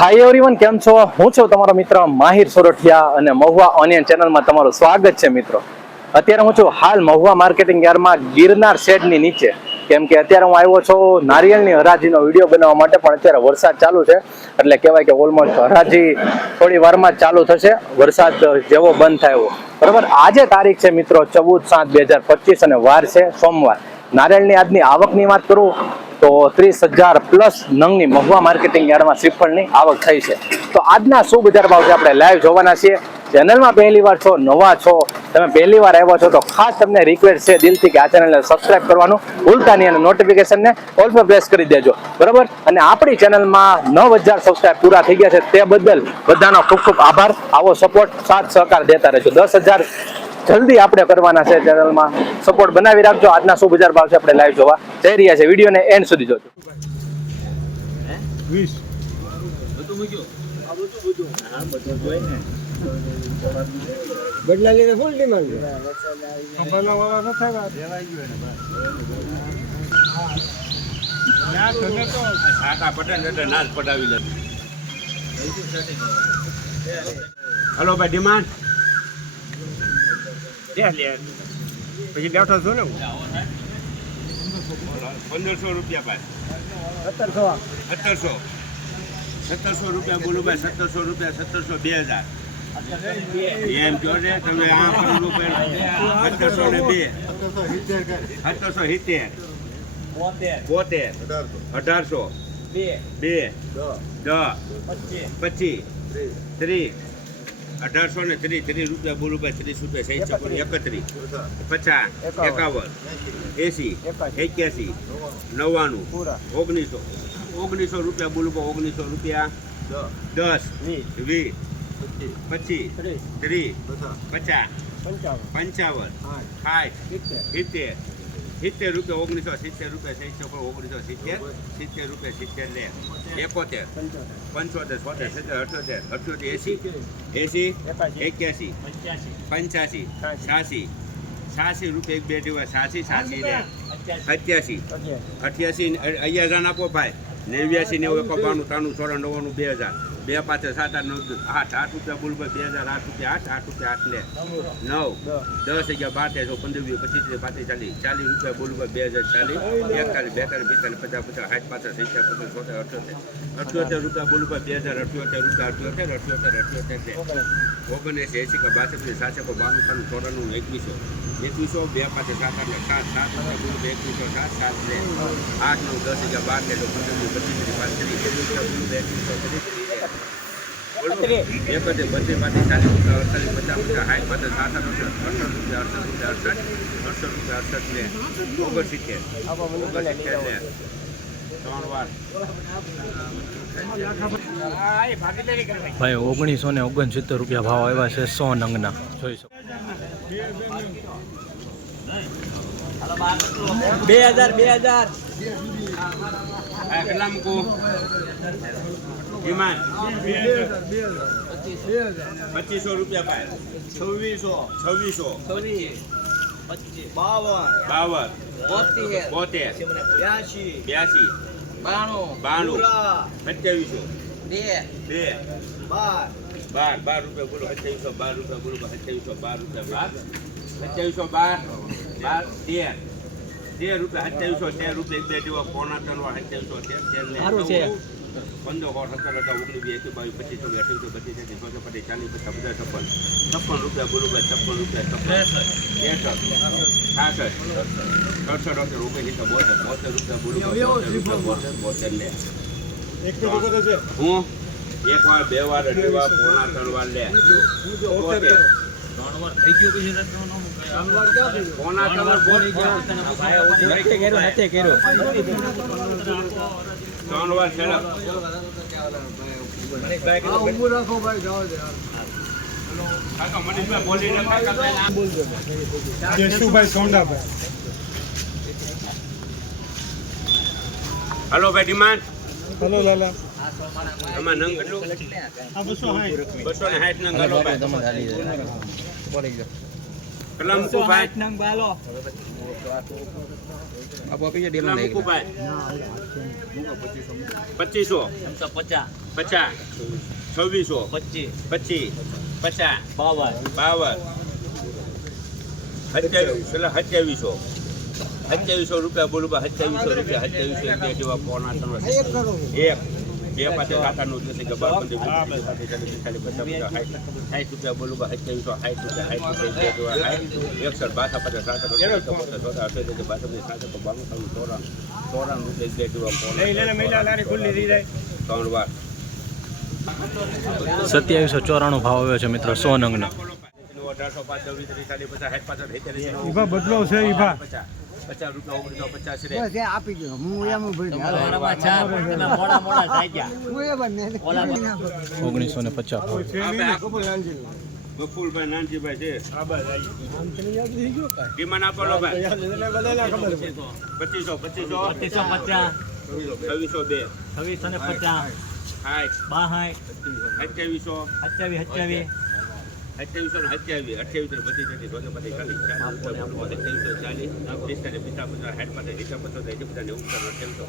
Hi everyone કેમ છો? હું છું તમારો મિત્ર માહિર સોરઠિયા અને મહુવા ઓનિયન ચેનલમાં તમારું સ્વાગત છે મિત્રો. અત્યારે હું છું હાલ મહુવા માર્કેટિંગ યાર્ડમાં ગિરનાર શેડની નીચે. કેમ કે અત્યારે હું આવ્યો છું નારિયેળની હરાજીનો વીડિયો બનાવવા માટે, પણ અત્યારે વરસાદ ચાલુ છે. એટલે કહેવાય કે ઓલમોસ્ટ હરાજી થોડી વારમાં જ ચાલુ થશે. વરસાદ જેવો બંધ થાય એવો. બરાબર? આજે તારીખ છે મિત્રો ચૌદ સાત બે હજાર પચીસ અને વાર છે સોમવાર. નારિયેળની આજની આવકની વાત કરું તો ત્રીસ હજાર પ્લસ નંગની મહુવા માર્કેટિંગ યાર્ડમાં શ્રીફળની આવક થઈ છે. તો આજના શું બજાર ભાવ છે આપણે લાઈવ જોવાના છીએ. ચેનલમાં પહેલી વાર છો, નવા છો, તમે પહેલી વાર આવ્યા છો તો ખાસ તમને રિક્વેસ્ટ છે દિલથી કે આ ચેનલને સબસ્ક્રાઇબ કરવાનું ભૂલતા નહીં અને નોટિફિકેશનને ઓલ પર પ્રેસ કરી દેજો. બરાબર? અને આપણી ચેનલમાં નવ હજાર સબસ્ક્રાઇબ પૂરા થઈ ગયા છે. તે બદલ બધાનો ખૂબ ખૂબ આભાર. આવો સપોર્ટ સાથ, સહકાર દેતા રહેજો. દસ હજાર જલ્દી આપણે કરવાના છે ચેનલમાં સપોર્ટ બનાવી રાખજો. આજના શું બજાર ભાવ છે આપણે લાઈવ જોવા. જઈ રહ્યા છે. વિડીયોને એન્ડ સુધી જોજો. હલો ભાઈ ડિમાન્ડ પછી બેઠો છું ને હું. પંદરસો રૂપિયા ભાઈ. સત્તરસો સત્તરસો. સત્તરસો રૂપિયા બોલો ભાઈ સત્તરસો રૂપિયા સત્તરસો બે હજાર. એમ કહો ને તમે આ કરો રૂપિયા સત્તરસો ને બે. સત્તરસો સિત્તેર. બોતેર. અઢારસો. બે. દસ. પચીસ. ત્રીસ. અઢારસો ને ત્રીસ ત્રીસ રૂપિયા બોલું ભાઈ ત્રીસ રૂપિયા સહી શકો એકત્રીસ. પચાસ એકાવન. એસી એક્યાસી નવ્વાણું ઓગણીસો ઓગણીસો રૂપિયા બોલું ભાઈ ઓગણીસો રૂપિયા દસ વીસ. પચીસ. ત્રીસ. પચાસ. પંચાવન. પંચાવન સાઠ સિત્તેર સિત્તેર રૂપિયા ઓગણીસો સિત્તેર રૂપિયા સિત્તેર પર ઓગણીસો સિત્તેર સિત્તેર રૂપિયા સિત્તેર લે. એકોતેર. પંચોતેર સોતેર સિત્તેર અઠ્યોતેર અઠ્યોતેર એસી. એસી એક્યાસી. પંચ્યાસી. છ્યાસી છ્યાસી રૂપિયા એક બે દિવસ છ્યાસી છ્યાસી લે. સત્યાસી અઠ્યાસી. અગિયાર હજાર આપો ભાઈ. નેવ્યાસી નેવું એકોબાણું ત્રાણું ચોરા નવ્વાણું બે હજાર બે પાંચ સાત આઠ નવ આઠ આઠ રૂપિયા બોલ ભાઈ બે હજાર આઠ રૂપિયા આઠ આઠ રૂપિયા આઠ લે. નવ, દસ અગિયાર બાર તેરસો પંદર પચીસ ત્રીસ પાંત્રીસ ચાલીસ. ચાલીસ રૂપિયા બોલ ભાઈ બે હજાર ચાલીસ. એકતાલીસ, બેતાલીસ બેતાલીસ પચાસ પચાસ, સાઠ પાછળ સિત્તેર પચાસ છોતેર અઠ્યોતેર. અઠ્યોતેર રૂપિયા બોલ ભાઈ બે હજાર, અઠ્યોતેર રૂપિયા, અઠ્યોતેર અઠ્યોતેર અઠ્યોતેર ઓગણીસ એસી કે બાસઠ સાતસો બાણું ત્રણ ચોરાણું, એકવીસો. એકવીસો, બે પાંચ સાત આઠ સાત સાત બોલ એકવીસો, સાત સાત બે આઠ, નવ, દસ અગિયાર બાર તેર પંદર પચીસ ત્રીસ પાંત્રીસ એકવીસો બોલ એકવીસો ત્રીસ ત્રીસ એક જ બત્રીસ પાંત્રીસ ચાલીસ રૂપિયા અડતાલીસ પચાસ પચાસ સાઠ પચાસ સાત રૂપિયા અડસઠ રૂપિયા અડસઠ અડસઠ રૂપિયા અડસઠ લે. ઓગણસિત્તેર. ઓગણસિત્તેર લે ભાઈ ઓગણીસો ને ઓગણસિત્તેર રૂપિયા ભાવ આવ્યા છે સો નંગના જોઈ શકો બે હજાર બે હજાર. કેટલા મૂકું? ડિમાન્ડ? પચીસો રૂપિયા ભાઈ છવ્વીસો. છવ્વીસો. બાવન. બાવન. બોતેર. બોતેર. બ્યાસી. બ્યાસી. બાણું. બાણું. સત્યાવીસો. બે. બે. બાર. બાર. બાર રૂપિયા બોલો સત્યાવીસો બાર રૂપિયા બોલો સત્યાવીસો બાર રૂપિયા બાર. સત્યાવીસો બાર. બાર તેર. તેર રૂપિયા સત્યાવીસો તેર રૂપિયા. બે જેવા પોણા વાર સત્યાવીસો તેર તેર. પંદર સો સત્તર હજાર ઓગણીસ વીસ એકવીસ બાવીસ પચીસ ચોવીસ અઠ્યાવીસ બત્રીસ તેત્રીસ ચોસઠ પચાસ ચાલીસ પચાસ બધા છપ્પન છપ્પન રૂપિયા બોલો ભાઈ છપ્પન રૂપિયા છપ્પન ત્રેસઠ છાસઠ સડસઠ અઠર ઓગણીસ બોતેર બોતેર રૂપિયા બોલો રૂપિયા બોતેર બોતેર લે હું એક વાર બે વાર અઢી વાર પોણા ત્રણ વાર લે. પોણા ત્રણ વાર બોતેર. ત્રણ વાર છેલ્લા નખાય કાકા નામ. હલો ભાઈ ડિમાન્ડ? હલો લાલા. આમાં નંગ કેટલું? આ બસો સાઠ. બસો ને સાઠ નંગ હલો ભાઈ. કેટલા મૂકું ભાઈ નંગ બાલો કેટલા મૂકું ભાઈ પચીસો પચાસ પચાસ છવ્વીસો પચીસ પચીસ પચાસ બાવન બાવન સત્યાવીસ પેલા સત્યાવીસો સત્યાવીસો રૂપિયા બોલું સત્યાવીસો રૂપિયા સત્યાવીસો બે જેવા પોણા ત્રણ એક બે પાસે કાકાનું થશે કે બાર પિસ્તાલીસ પચાસ પચાસ સાઠ સાઠ રૂપિયા બોલું સત્યાવીસો સાઠ રૂપિયા સાઠ રૂપિયા એકસઠ બાસઠ પચાસ સાત ચોસઠ અઠ્યાસી કે બાસઠ સાત બાણું ત્રણ ચોરાણું ચોરાણું રૂપિયા બે જેવા ત્રણ વાર સત્યાવીસો ચોરાણું ભાવ આવ્યો છે મિત્રો સો નંગનો અઢારસો પાંચ વીસ ત્રીસ ચાલીસ પચાસ સાઠ પાછળ સિત્તેર એંસી, ઈભા બદલો છે પચાસ રૂપિયા ઓગણીસો પચાસ રે. આપી હું એમ ઓગણીસો ને પચાસ ભાવ બકુલભાઈ નાનજીભાઈ છે. ડિમાન્ડ આપો ભાઈ. પચીસો પચીસો. પચીસો પચાસ. છવ્વીસો બે. છવ્વીસો ને પચાસ. સાઠ બાસઠ સત્યાવીસો. અઠ્યાવીસ અઠ્યાવીસ સત્યાવીસો ને અઠ્યાવીસ ને બધી જતી સોને બધી ચાલીસ સત્યાવીસો ચાલીસ પિસ્તાલીસ પિતા પચાસ સાઠ પાસે રીટા પચાસ એસી પચાસ નેવું પચાસ અઠ્યાવીસો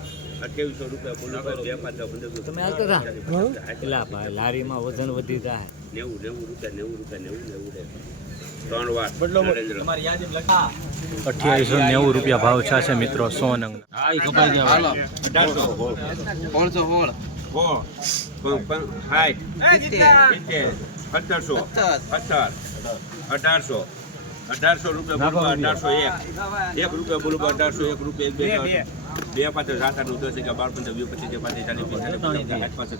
અઠ્યાવીસો રૂપિયા બોલો બે પાંચ પંદર તમે ભાઈ લારીમાં વજન વધી જાય. નેવું નેવું રૂપિયા નેવું રૂપિયા નેવું નેવું રે. ત્રણ વાર. નરેન્દ્ર. તમારી યાદી લખા? અઠ્યાવીસો નેવું રૂપિયા ભાવ છે મિત્રો સોન અઢારસો. સોળ. સત્તરસો સત્તર અઢારસો. અઢારસો રૂપિયા બોલવા અઢારસો એક. એક રૂપિયા બોલવા અઢારસો એક રૂપિયા બે બે પાંચ સાત આઠ નવ દસ અગિયાર બાર પંદર વીસ પચીસ ત્રીસ પાંત્રીસ ચાલીસ પિસ્તાલીસ પચાસ સાઠ પાસઠ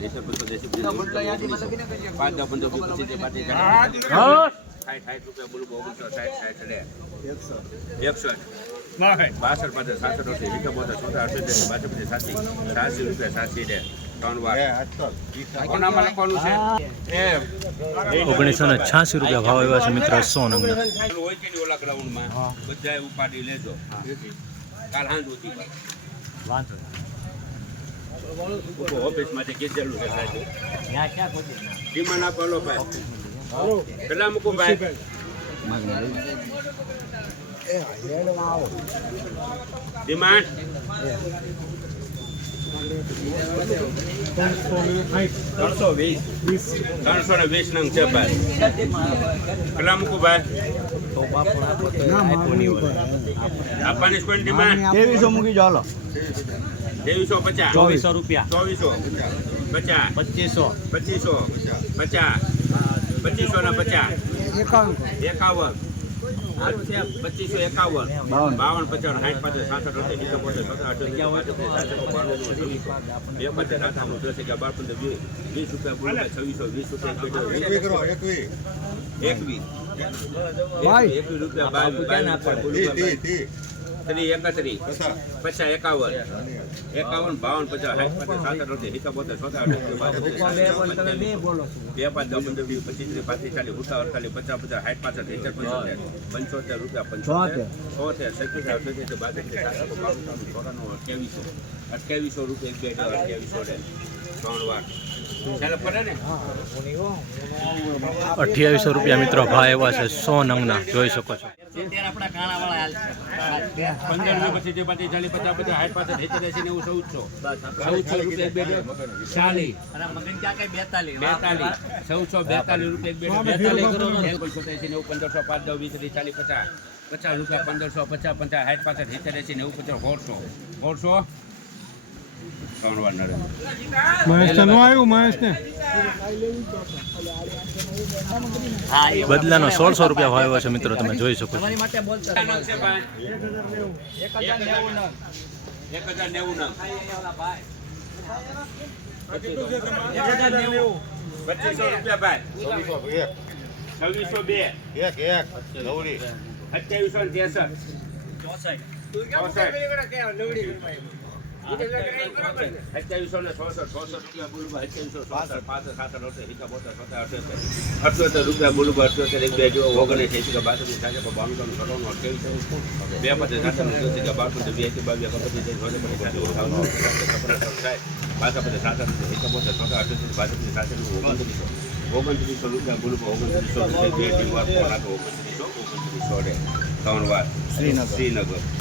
પાંચ દસ પંદર વીસ પચીસ ત્રીસ પાંત્રીસ ચાલીસ સાઠ સાઠ રૂપિયા બોલવા ઓગણીસો સાઠ સાઠ એકસો. એકસઠ બાસઠ પાંચ સાસઠ પચાસ સાસી સાસી રૂપિયા સાતસી લે ઓગણીસો ને છ્યાસી રૂપિયા ભાવ એવા છે મિત્રો સો નંગના હોય કે ઓલા ગ્રાઉન્ડમાં? બધાએ ઉપાડી લેજો. કાલ હાંજ સુધી વાંધો ઓફિસમાંથી કીધેલું છે સાહેબ ત્યાં ડિમાન્ડ આપો લો ભાઈ. કેટલા મૂકું ભાઈ. ડિમાન્ડ ત્રણસો વીસ. ત્રણસો ને વીસ નંગ છે ભાઈ. કેટલા મૂકું ભાઈ. આપવાની કોઈ ત્રેવીસો મૂકી ત્રેવીસો પચાસ. ચોવીસો રૂપિયા ચોવીસો પચાસ. પચીસો. પચીસો. પચાસ. પચીસો ને પચાસ. એકાવન. એકાવન. પચીસો એકાવન. બાવન. પચાસ સાઠ પાંચ સાસઠ અઠ્યાસી સિત્તેર બોતેર છોતેર અઠ્યાસી સાતસો બાણું છવ્વીસો બે પચાસ સાતાનું દસ અગિયાર બાર પંદર વીસ. રૂપિયા બોલું છવ્વીસો વીસ રૂપિયા એકવીસ. એકવીસ રૂપિયા બાવીસ ત્રી એકત્રીસ પચાસ એકાવન એકાવન બાવન પચાસ સાઠ સત્યાવીસ બે પાંચ દસ પંદર વીસ પચીસ ત્રીસ પાંત્રીસ ચાલીસ ઉતા અડતાલીસ પચાસ પચાસ સાઠ પાસઠ સિત્તેર પંચોતેર પંચોતેર રૂપિયા પંચોતેર છોતેર બાસઠ સાતસો બાણું ચોરાણું અઠ્યાવીસો અઠ્યાવીસો રૂપિયા એક બે અઠ્યાવીસો ત્રણ વાર અઠ્યાવીસો રૂપિયા મિત્રો ભાવ એવા છે સો નંગના જોઈ શકો છો ચૌદસો બેતાલીસ રૂપિયા પંદરસો પાંચ વીસ ત્રીસ ચાલીસ પચાસ પચાસ રૂપિયા પંદરસો પચાસ પચાસ સાઠ પાસઠ સિત્તેર એંસી નેવું પચાસ સોળસો સોળસો ત્રણ વાર નરેન્દ્ર મહેશ ને આવ્યું મહેશ ને. હા એ બદલાનો સોળસો રૂપિયા ભાવ છે મિત્રો તમે જોઈ શકો છો. તમારી માટે બોલતા નંગ છે ભાઈ? એક હજાર નેવું એક હજાર નેવું નંગ એક હજાર નેવું પચીસો રૂપિયા ભાઈ છવ્વીસો બે અઠ્યાવીસો ને ત્રેસઠ ચોસઠ. અઠ્યાવીસો ને છોસઠ છોસઠ રૂપિયા બોલવા અઠ્યાવીસો છોસઠ પાસઠ સાસઠ અઠ્યાસી સિત્તેર બોતેર અઠ્યોતેર અઠ્યોતેર રૂપિયા બોલવા અઠ્યોતેર એક બે જો ઓગણીસ એસી બાસઠ સાતસો બાણું ત્રણ સત્તાણું અઠ્યાવીસો બે પછી અઠ્યાસી કે બાર પંદર બે એસી બાવીસ પચાસ સાતસો અઠાવન છપ્પન સાઠ પાસઠ પચાસ સાસઠ સિત્તેર બોતેર છોતેર અઠ્યાસી બાસઠ સાસઠ ઓગણત્રીસો ઓગણત્રીસો રૂપિયા બોલવા ઓગણત્રીસો બે વાર પોણા ઓગણત્રીસ ઓગણત્રીસો ઓગણત્રીસો ત્રણ વાર. શ્રીનગર. શ્રીનગર.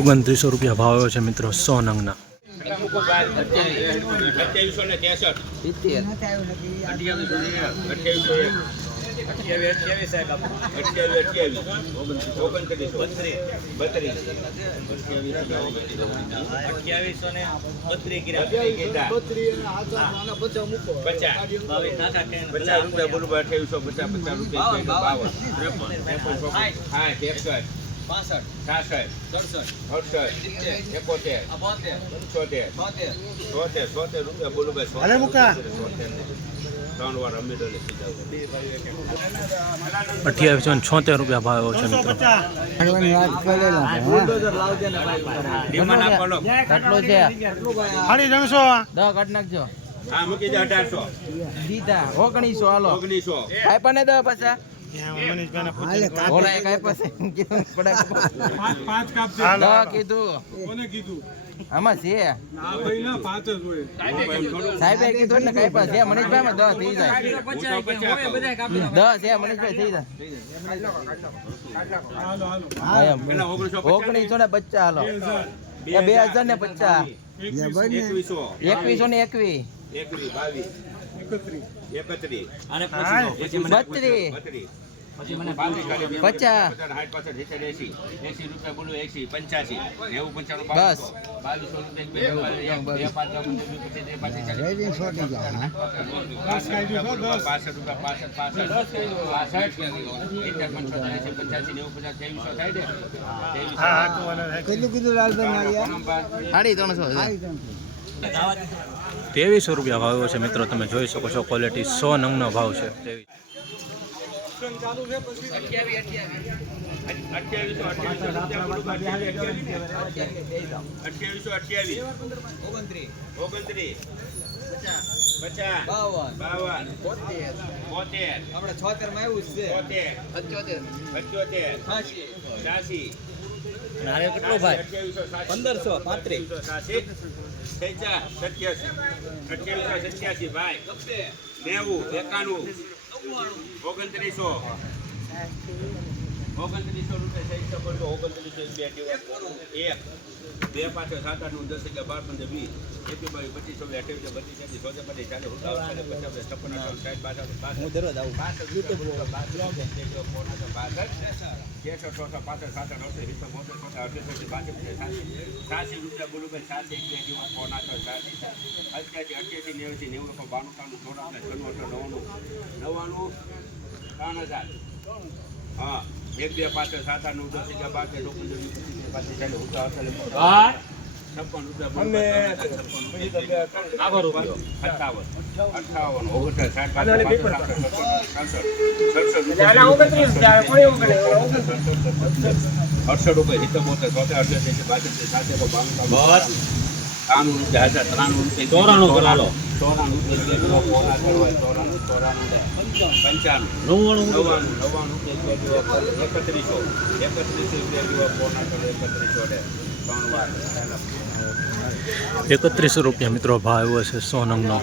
ઓગણત્રીસો રૂપિયા ભાવ છે મિત્રો સો નંગના. અઠ્યાવીસો ને ત્રેસઠ. અઠ્યાવીસો અઠ્યાવીસ સાહેબ અઠ્યાવીસ અઠ્યાવીસ ઓગણત્રીસો બત્રીસ બત્રીસ અઠ્યાવીસો ને બત્રીસ પચાસ રૂપિયા બોલું અઠ્યાવીસો પચાસ પચાસ રૂપિયા બાવન ત્રેપન એકસઠ પાસઠ છાસઠ સડસઠ અડસઠ એકોતેર બોતેર પંચોતેર બોતેર સોતેર સોતેર રૂપિયા બોલું ભાઈ મુકા. ત્રણ વાર અમીરો ને અઠ્યાવીસો ને છોતેર રૂપિયા ભાવ છે મિત્રો. નાખજો. હા મૂકી દે અઢારસો. દીધા. ઓગણીસો હાલો. ઓગણીસો. કાંઈ પણ દસ પાછા? મનીષભાઈ હાલે કાપી ઓલા કાંઈ પાસે કીધું પાંચ પાંચ કાપ છે દસ કીધું. કોને કીધું? આમાં છે. આ ભાઈ ના પાંચ જ હોય સાહેબે કીધું ને કઈ પાસે છે. મનીષભાઈ માં દસ થઈ જાય. દસ છે મનીષભાઈ થઈ જાય. ઓગણીસો ને પચાસ હાલો. એ બે હજાર ને પચાસ. એકવીસો ને એકવીસ એકવીસ બાવીસ. એકત્રીસ. એકત્રીસ અને બત્રીસ. પચાસ. સાઠ પાસઠ સિત્તેર એસી એસી રૂપિયા બોલું એસી પંચ્યાસી. નેવું પંચાણું બસ. બાવીસો રૂપિયા બે પાંચ દસ પંદર વીસ પચીસ ત્રીસ પાંત્રીસ ચાલીસ. રેડી સોટી જાય હા? પાસઠ રૂપિયા પાસઠ રૂપિયા પાસઠ પાસઠ પાસઠ સિત્તેર પંચોતેર એસી પંચ્યાસી નેવું પચાસ ત્રેવીસો થાય ને હા હા તો વાલા રાખ. કેટલું કીધું લાલભાઈ ત્રણસો ત્રેવીસો રૂપિયા ભાવ છે મિત્રો. તમે જોઈ શકો છો ક્વોલિટી સો નંગનો ભાવ છે. તેવી અઠ્યાવીસો અઠ્યાવીસો. રૂપિયા બોલું અઠ્યાવીસો અઠ્યાવીસ ઓગણત્રીસ. ઓગણત્રીસ. પચાસ. બાવન. બાવન. બોતેર. બોતેર. આપણે છોતેરમાં આવ્યું છે. બોતેર. અઠ્યોતેર પંચોતેર. છ્યાસી. છ્યાસી. નારે કેટલો ભાઈ? અઠ્યાવીસો. પંદરસો પાંત્રીસ. અઠ્યાવીસો સત્યાસી. અઠ્યાવીસો સત્યાસી ભાઈ. નેવું એકાણું. ઓગણત્રીસો ઓગણત્રીસો રૂપિયા થઈ શકો છો ઓગણત્રીસો બે દિવસ એક બે પાછળ સાત આઠ નવ દસ એટલે બાર પંદર વીસ એકવીસ બાવીસ પચીસ છવ્વીસ અઠ્યાવીસ બત્રીસ ચાલીસ ચોથે પચીસ ચાલીસ ઉતાવળ ચાલીસ પચાસ છપ્પન અઠાવન સાઠ બાસઠ બાસઠ હું દરરોજ આવું બાસઠ બાસઠ તેરસો ચોસો પાસઠ સાસઠ અડસઠ સિત્તેર બોતેર ચોતેર અઠ્યાસી બાસઠ સાસી રૂપિયા બોલું ભાઈ સાસી એક બે દિવસ પોણા તો સાસી અઠ્યાસી, નેવ્યાસી, નેવું રૂપિયા બાણું ત્રાણું ચોરાણું છન્નું નવ્વાણું નવ્વાણું, ત્રણ હજાર. હા, એક બે પાછળ સાત, આઠ, નવ, દસ, અગિયાર, બાર, તેર પંદર, વીસ, પચીસ ત્રીસ રૂપિયા અડસઠ રૂપિયા સિત્તેર બોતેર ચોતેર અઠ્યાસી બાસઠ સાતેર બાણું ત્રાણું રૂપિયા હજાર ત્રાણું રૂપિયા. ચોરાણું કરાલો. ચોરાણું ચોરાણું ચોરાણું પંચાણું. નવ્વાણું નવ્વાણું નવ્વાણું એકત્રીસો. એકત્રીસો રૂપિયા જેવા ફોન એકત્રીસો એકત્રીસો રૂપિયા મિત્રો ભાવ આવ્યો છે સો નંગનો